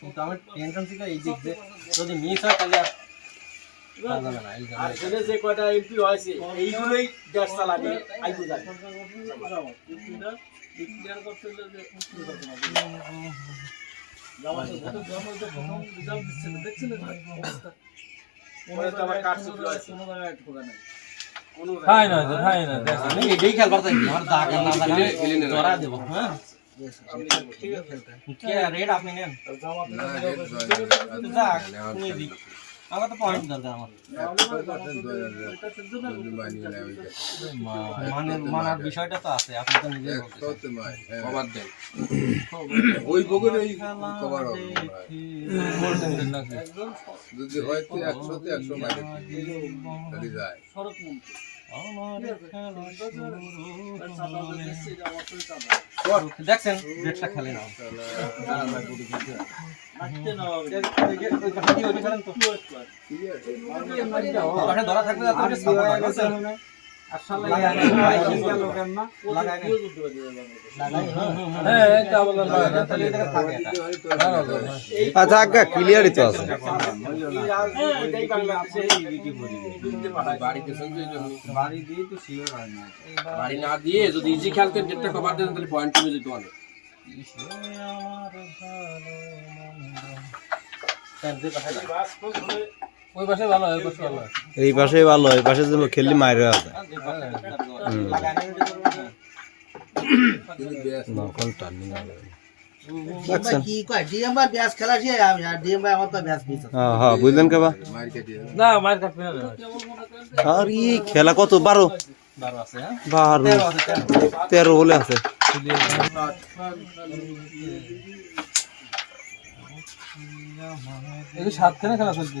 কিন্তু আমার টেনশন ছিল এই দিক যে যদি মিস হয় তাহলে আর এই এখানে যে কয়টা এমপি হয়েছে এইগুলোই দেশ চালাবে আইবু না হাই না আমি এটাই খেলবার চাই আমার দাগ না দাগ ধরা দেবো হ্যাঁ? আমার তো পয়েন্ট দরকার আমার মানে মানার বিষয়টা তো আছে আপনি তো নিজে কবার দেন ওই বগের ওই কবার হবে যদি হয় তো একশোতে একশো মাইলে চলে যায় দেখছেন? রেডটা খেলে নাও। ওখানে ধরা থাকবে যাতে ওটা সাপোর্ট হয় বুঝছেন? লাগাই না, লাগাই না। লাগাই, হুম, হুম, হুম। হ্যাঁ এটা বলা না তাহলে এই জায়গায় থাকে এটা। আচ্ছা আজ্ঞা ক্লিয়ারই তো আছে এটাই বাংলাদেশে বাড়িতে শুনতে এই জন্য। বাড়ি দিয়ে তো শিওর হয় না বাড়ি না দিয়ে যদি ইজি খেলতে ডেটটা কভার দেন তাহলে পয়েন্ট কমে যেত অনেক ওই পাশে ভালো ওই পাশে ভালো এই পাশে ভালো এই পাশে যে খেললি মাইরে আছে নকল টার্নিং হ্যাঁ। হ্যাঁ বুঝলেন কেবা আর খেলা কত? বারো? বারো আছে হ্যাঁ? তেরো বলে আছে। এই সাতখানে খেলা চলছে।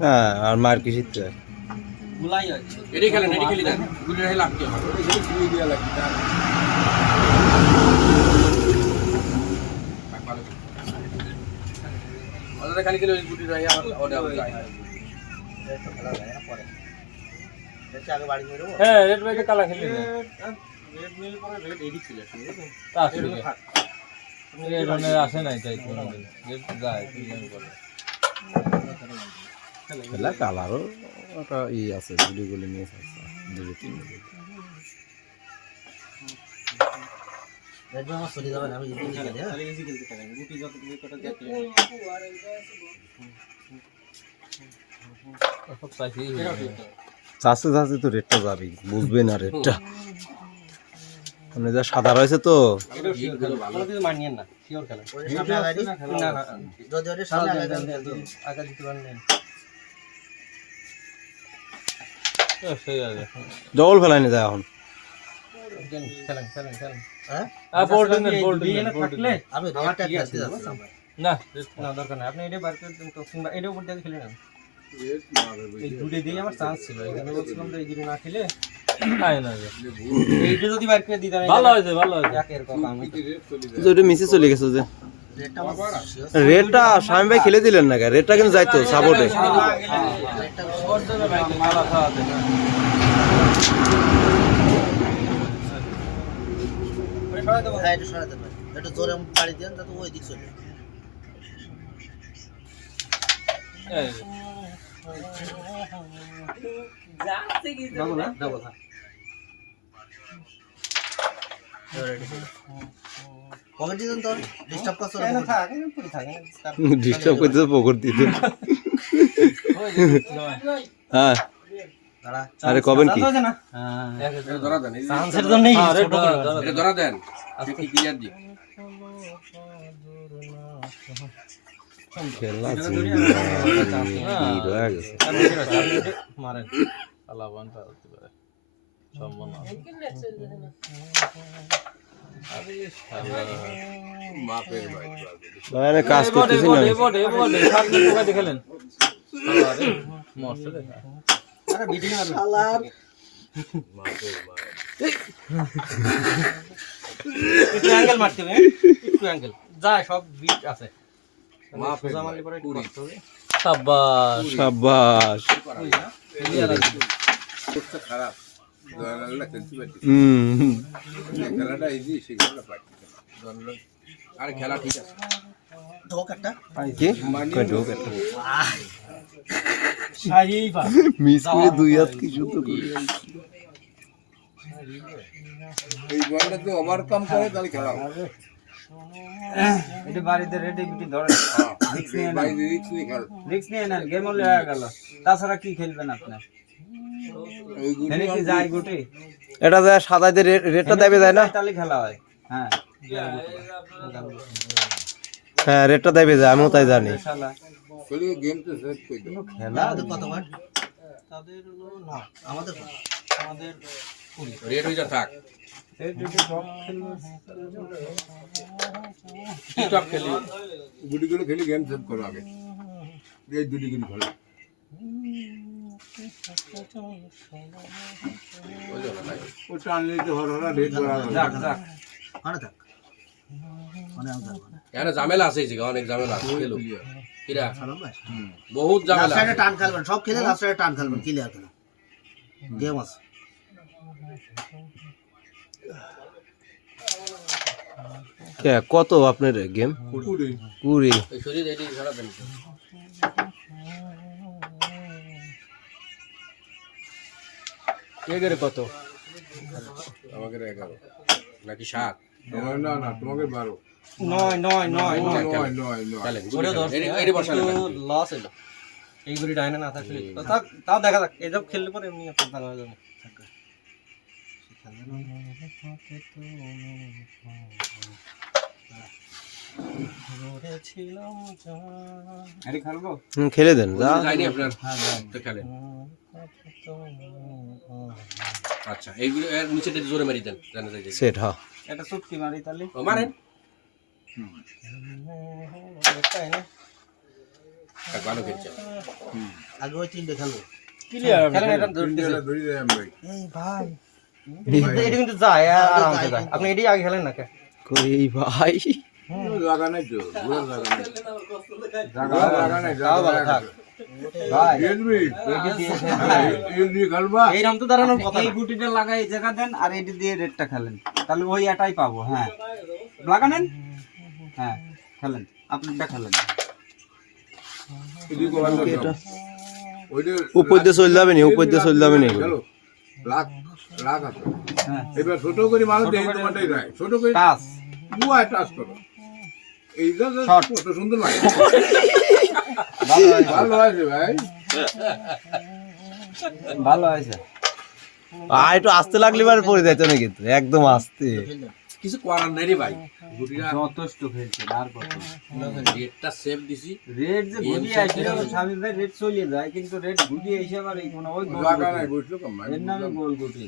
হ্যাঁ আর মার কি শিখতে এটাই খেলেন এটাই খেলি দেন। গুলি রাখলে লাগতে হবে। দুই দিয়া লাগবে তার ওদের খালি খেলে গুলি রাখে আমার ওটা আবার যায় আগে বাড়ি মেরে হ্যাঁ রেড বাইকে কালা খেলি না। রেড মিল পরে রেড এদিক ছিল তা আসলে। এই ধরনের আসে নাই তাই রেড যায় কি জানি বলে খেলা কালারও একটা ই আছে গুলি গুলি নিয়ে আছে দুটো তিন রেড আমার চলে যাবে না আমি যদি খেলে হ্যাঁ? খেলতে পারেন গুটি যত তুমি কটা দেখলে। সব চাইছি চাষে চাষে তো রেটটা যাবেই বুঝবে না রেটটা মানে যা সাদা রয়েছে তো। কিছু মানিয়েন না জল যায় এখন। হ্যাঁ? না দরকার নেই। আপনি এটা বার করে এটার উপর দিয়ে খেলে নেন। এই দুটো দিয়ে আমার চান্স ছিল। এখানে বলছিলাম যে এই দুটো না খেলে খাই না যে। এইটা যদি বার করে দিতাম ভালো হয়েছে হয়েছে। চলে গেছে যে। রেটটা স্বামী ভাই খেলে দিলেন না রেটটা কিন্তু যাইতো সাপোর্টে হ্যাঁ এটা জোরে বাড়ি দেন তাতে ওই দিক চলে যাবে। না? হ্যাঁ করছ না ডিস্টার্ব পকর দিতে হ্যাঁ। আরে কবেন কি? ধরা দেন। খেলা হয়ে। মারেন। হতে পারে। সম্ভাবনা কাজ করতেছি না। একটু অ্যাঙ্গেল মারতে হবে হ্যাঁ? একটু অ্যাঙ্গেল যা সব বিট আছে। সাব্বাস। সাব্বাস খারাপ হুম খেলাটা ইজি সেই খেলাটা খেলা ঠিক আছে মিস করে দুই হাত কি সুন্দর এই বলটা তো ওভারকাম করে তাহলে খেলা হবে এটা বাড়িতে রেডি বিটি ধরে। রিক্স নিয়ে নেন। রিক্স নিয়ে নেন গেম হলে হয়ে গেল। তাছাড়া কি খেলবেন আপনি? ওইগুলো কি যায় গুটি? এটা যায় সাদাইতে রেটটা দেবে যায় না? তাহলে খেলা হয়? হ্যাঁ। হ্যাঁ রেটটা দেবে যায় আমিও তাই জানি। খেলে আমাদের তাদের না আমাদের কুড়ি। হয়ে যা থাক। টিকটক খেলি। গেম সেভ করো আগে। এই দুটি গুলি খেলো। ওটা আনলে তো হর হরা রেড করা যাক যাক। ওখানে থাক ওখানে আমি থাকব না। এখানে ঝামেলা আছে অনেক ঝামেলা আছে খেলো। কিরা? বহুত ঝামেলা সাইডে টান খেলবেন সব খেলে লাস্ট টান খেলবেন ক্লিয়ার খেলা। গেম আছে। কত আপনার গেম কুড়ি। এগারে কত? আমাকে এগারো। নাকি সাত? না না তোমাকে বারো। নয় নয় নয় নয় নয়। নয় লস এলো এই ডাইনে না থাকলে তাও তাও দেখা যাক। এসব খেললে পরে এমনি আপনার ভালো হয়ে যাবে ধরেছিলাম জান, এটা খেলব হুম, খেলে দেন আচ্ছা এইগুলো এর জোরে মারি দেন সেট হ্যাঁ। এটা চুটকি মারি তাহলে। মারেন। একটা এনে এক ভালো খেলছে। আগে ওই তিনটে খেলব খেলেন এটা ধরে ভাই। এটা- এটা কিন্তু যায় আরামসে যায় আপনি এটি আগে খেলেন না কে কই ভাই কোনো জায়গা নাই তো ঘোরার জায়গা নাই জায়গা ঘোরার জায়গা নাই তাও ভালো থাক ভাই খেলবি এটি দিয়ে এই দিয়ে খেলবা এইরকম তো দাঁড়ানোর কথা এই গুটিটা লাগাই এই জায়গা দেন আর এটি দিয়ে রেডটা খেলেন তাহলে ওই এটাই পাবো হ্যাঁ লাগানেন হ্যাঁ খেলেন আপনারটা খেলেন এদিকে কবার এটা ওইটা উপর দিয়ে চলে যাবে নি উপর দিয়ে চলে যাবে নি এগুলো। খেলো লাখ লাখ আছে। হ্যাঁ। এবার ছোট করে মানুষ এই তোমারটাই রায় ছোট করে টাস বুয়া টাচ করো। এই যে যে Shot. কত সুন্দর লাগে। ভালো হয়েছে। আছে ভাই। ভালো আর একটু আসতে লাগলে এবার পড়ে যাইতো না কিন্তু একদম আসতে। কিছু করার নাই রে ভাই। গুটিটা যথেষ্ট খেলছে আর কত রেটটা সেভ দিছি। রেড যে গুটি আসছিল স্বামী ভাই রেড চলে যায় কিন্তু রেড গুটি এসে আবার এই কোনো ওই গোল। নাই বুঝলো কম ভাই এর নামে গোল গুটি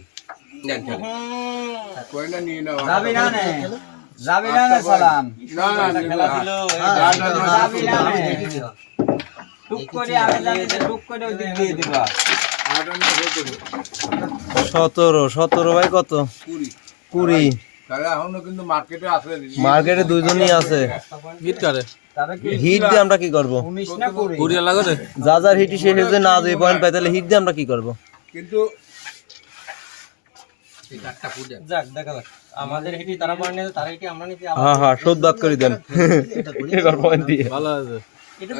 কয়না নিয়ে নাও? যাবি না নে। যাবি না নে সালাম। না না খেলা ছিল হ্যাঁ, না, না, যাবি না টুক করে আমি জানি যে টুক করে ওই দিক দিয়ে দিবা। সতেরো সতেরো ভাই কত? কুড়ি। কুড়ি। তাহলে এখনও কিন্তু মার্কেটে আছে মার্কেটে দুইজনই আছে। কারে। হিট দিয়ে আমরা কি করব? লাগো রে যা যার হিট সে হিট না দুই পয়েন্ট পাই তাহলে হিট দিয়ে আমরা কি করব? কিন্তু যাক দেখা যাক। আমাদের হেঁটি তারা পয়েন্ট নিয়েছে তারা হেঁটি আমরা নিতে হ্যাঁ হ্যাঁ শোধ বাদ করে দেন। এটা পয়েন্ট দিয়ে। ভালো আছে এটা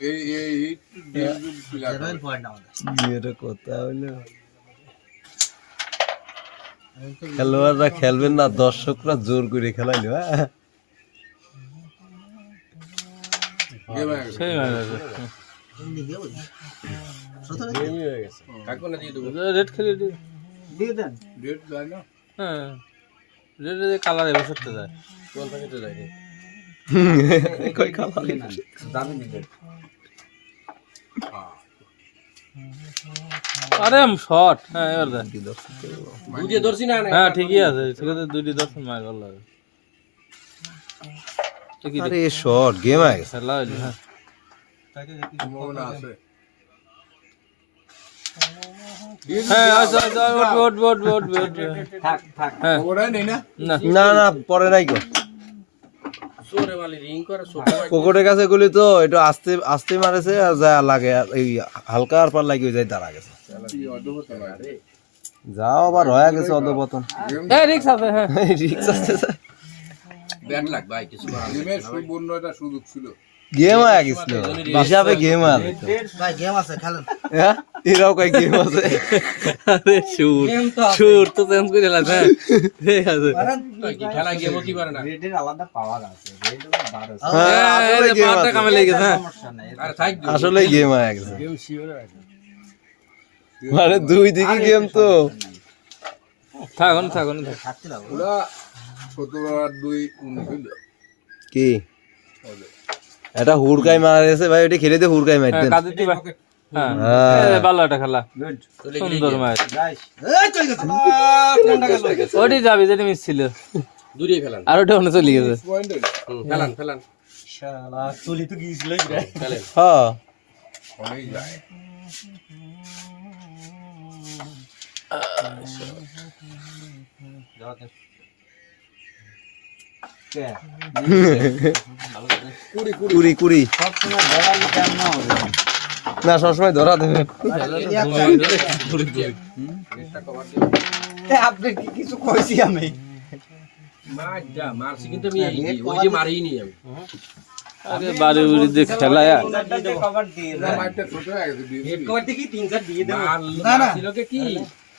এই এই হিট পয়েন্ট আমাদের। এটা কথা হইল খেলোয়াড়রা খেলবেন না দর্শকরা জোর করে খেলাইলো হ্যাঁ। গিয়ে বলি সতেরো কাকু না? দিয়ে আরে শর্ট হ্যাঁ এবার দেখ ধরছি না না হ্যাঁ ঠিকই আছে। ঠিক মার ভালো লাগে আরে। শর্ট গেম আয় গেছে। হ্যাঁ। হ্যাঁ ওট থাক থাক। হ্যাঁ। না? না। না না পরে নাই কো করে কোকটের কাছে গুলি তো একটু আস্তে আস্তে মারেছে আর যা লাগে আর এই হালকা আর পার লাগিয়ে যায় দাঁড়া গেছে। যাও আবার হয়ে গেছে অধপতন। এই রিক্স আছে হ্যাঁ। রিক্স আছে। ব্যাড লাগ ভাই কিছু করার নেই। গেমের সুবর্ণ একটা সুযোগ ছিল। গেম আয় গেছিল হিসাবে গেম আর ভাই গেম আছে খেলেন। হ্যাঁ? এরাও কয় গেম আছে? আরে শুট শুট তো চেঞ্জ করে হ্যাঁ? ঠিক আছে। কি খেলা গেম হতে পারে না? রেডের আলাদা পাওয়ার আছে রেড বারো হ্যাঁ আসলে গেম আছে। কামে লেগে গেছে হ্যাঁ। গেম আয় মানে দুই দিকে গেম তো। থাকুন থাকুন থাক। থাকতে লাগবে ওরা সতেরো আর দুই উনিশ হইল। কি? এটা হুড়কাই মারেছে ভাই ওটা খেলে দিয়ে হুড়কাই মার হ্যাঁ দেন কাদের দিবা হ্যাঁ। হ্যাঁ। এই ভালো একটা খেলা। সুন্দর ম্যাচ গাইস এই গেছে। ওটি যাবি যেটা মিস ছিল। আর ওটা ওখানে চলে গেছে। পয়েন্ট হইল ফেলান ফেলান। শালা চলি তো গিয়েছিল হ্যাঁ। কুড়ি কুড়ি। সব সময় ধরালি কেমন হবে না সবসময় ধরা দেবে। আপনি কি কিছু কইছি আমি? মার মারছি কিন্তু আমি ওই যে মারিই আমি আরে বাড়ি উড়ি দিয়ে খেলা কভার দিয়ে না হয়ে গেছে দিয়ে তিন চার দিয়ে দেবো। মার- মারছিলকে কি?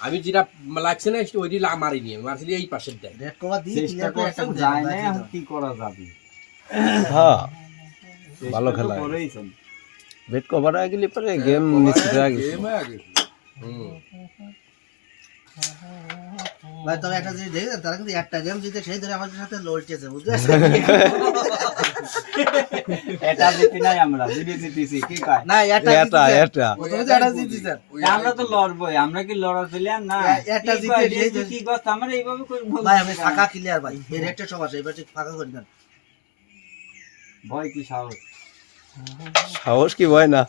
আমি যেটা লাগছে না ওইটি লা- মারিনি আমি মারছিলি এই পাশের দেয়। চেষ্টা যায় না এখন কি করা যাবে? হ্যাঁ। ভালো খেলা। বেড কভার হয়ে গেলে পরে গেম নিশ্চিত হয়ে গেছে। গেম গেছে হুম। ভাই তবে একটা জিনিস দেখেছেন তারা কিন্তু একটা গেম জিতে সেই ধরে আমাদের সাথে লড়তেছে বুঝতে এটা জিতি নাই আমরা দুটো জিতেছি কি কয়? না একটা এটা। এটা। প্রথমে তো একটা জিতেছেন আমরা তো লড়বই আমরা কি লড়া প্লেয়ার না। এ- একটা জিতে কি কথা আমরা এইভাবে করে ভাই আমি ফাঁকা ক্লিয়ার ভাই। এই রেডটা সব আছে এবার ঠিক ফাঁকা করি না। ভয় কি সাহস? সাহস কি ভয় না।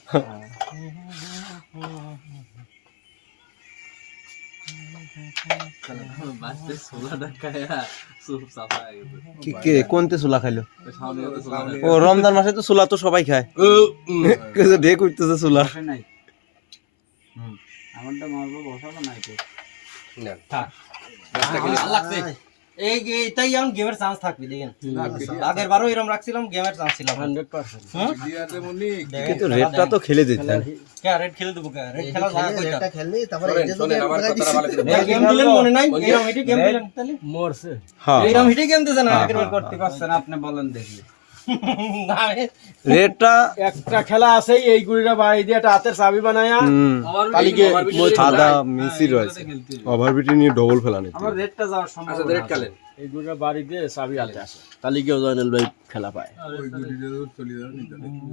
কি কে কোনতে চুলা খাইলো? ও রমজান মাসে তো চুলা তো সবাই খায়। কিন্তু করতেছে চুলা। আমারটা মারবো বসাবো নাই তো এই এইটাই এখন গেমের চান্স থাকবে দেখেন। আগের বারও এরকম রাখছিলাম গেমের চান্স ছিল হান্ড্রেড পার্সেন্ট। দিয়াতে মনি কিন্তু রেডটা তো খেলে দিতেন কে রেড খেলে দেবো কে? রেড খেলা খেলে, জানা রেডটা খেললি তারপরে শোনেন, এটা তো শোনেন, আমার লাগাই কথাটা দিছি। ভালো করে গেম দিলেন মনে নাই? এরকম হিটে গেম দিলেন তাহলে? হ্যাঁ। এরকম হিটে গেম দিছেন আগের বার করতে পারছেন আপনি বলেন দেখি। রেডটা একটা খেলা আছে এই গুড়িটা বাড়ি দিয়ে একটা হাতের চাবি বানায়া। কালিকে সাদা মিসি রয়েছে। ওভারবিটি নিয়ে ডবল ফেলা নিতে আমার রেডটা যাওয়ার আচ্ছা সম্ভাবনা রেড আছে। খেলেন এই গুড়িটা বাড়ি দিয়ে চাবি হাতে আসে। তাহলে কেউ জয়নাল ভাই খেলা পায়। ওই তো চলে যাবে নি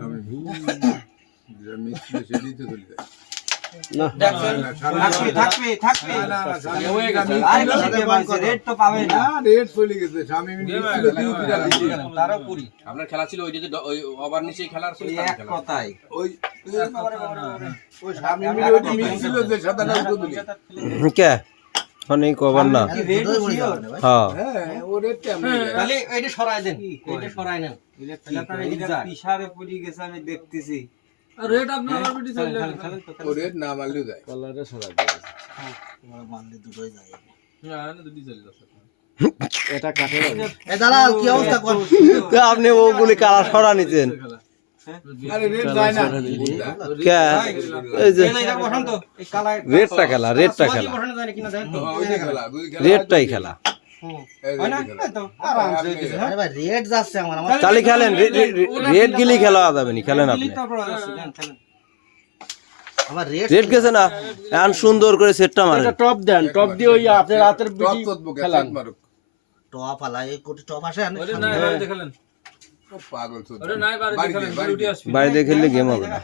আমি ভুল মিস সেটাই তো চলে যায়। আপনার খেলা ছিল ওই যে ওভার নিচেই খেলার এক কথাই ওই কে? অনেক না। হ্যাঁ। হ্যাঁ তাহলে এইটা সরাই দেন। এইটা সরাই নেন। পড়ে গেছে আমি দেখতেছি। ও রেড না মারলেও যায়। কলারে সরা দিয়ে তোমার মানলে দুটোই যায়। হ্যাঁ, এটা কাঠের এ দালাল কি অবস্থা কর। তো আপনি ওগুলি কালা সরা নিতেন আরে রেড যায় না। কে? এই যে এই না, এটা বসান তো। এই কালা রেডটা খেলা রেডটা খেলা। বসানো যায় না কিনা দেন তো। ওই যে খেলা। তাহলে খেলেন রেড গিলি খেলা যাবে নি খেলেন আপনি। রেড গেছে না? এখন সুন্দর করে সেটটা মারেন। টপ দেন টপ দিয়ে ওই আপনার হাতের টপ বিটি খেলান। টপ আলা কোটি টপ আসে না খেলেন। পাগল চোদ্দ। ওটা নাই বাড়ি বাড়ি দে, খেলেন বাড়ি দুটি দে। আসবে। বাইরে খেললে গেম হবে না।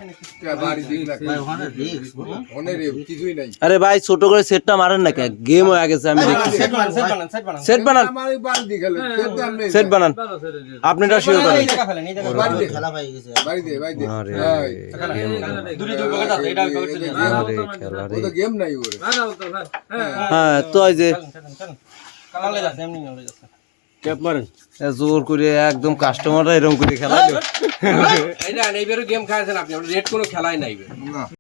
রে, কিছুই নাই। আরে ভাই ছোট করে সেটটা মারেন না কে গেম হয়ে গেছে আমি দেখছি। সেট বানান সেট বানান দিয়ে আপনারা শিওর করেন। এটা হ্যাঁ হ্যাঁ তো যে যাচ্ছে এমনি যাচ্ছে মারেন। জোর করে একদম কাস্টমাররা এরকম করে খেলা এই না এইবারও গেম খেলাছেন আপনি রেড কোনো খেলাই নাই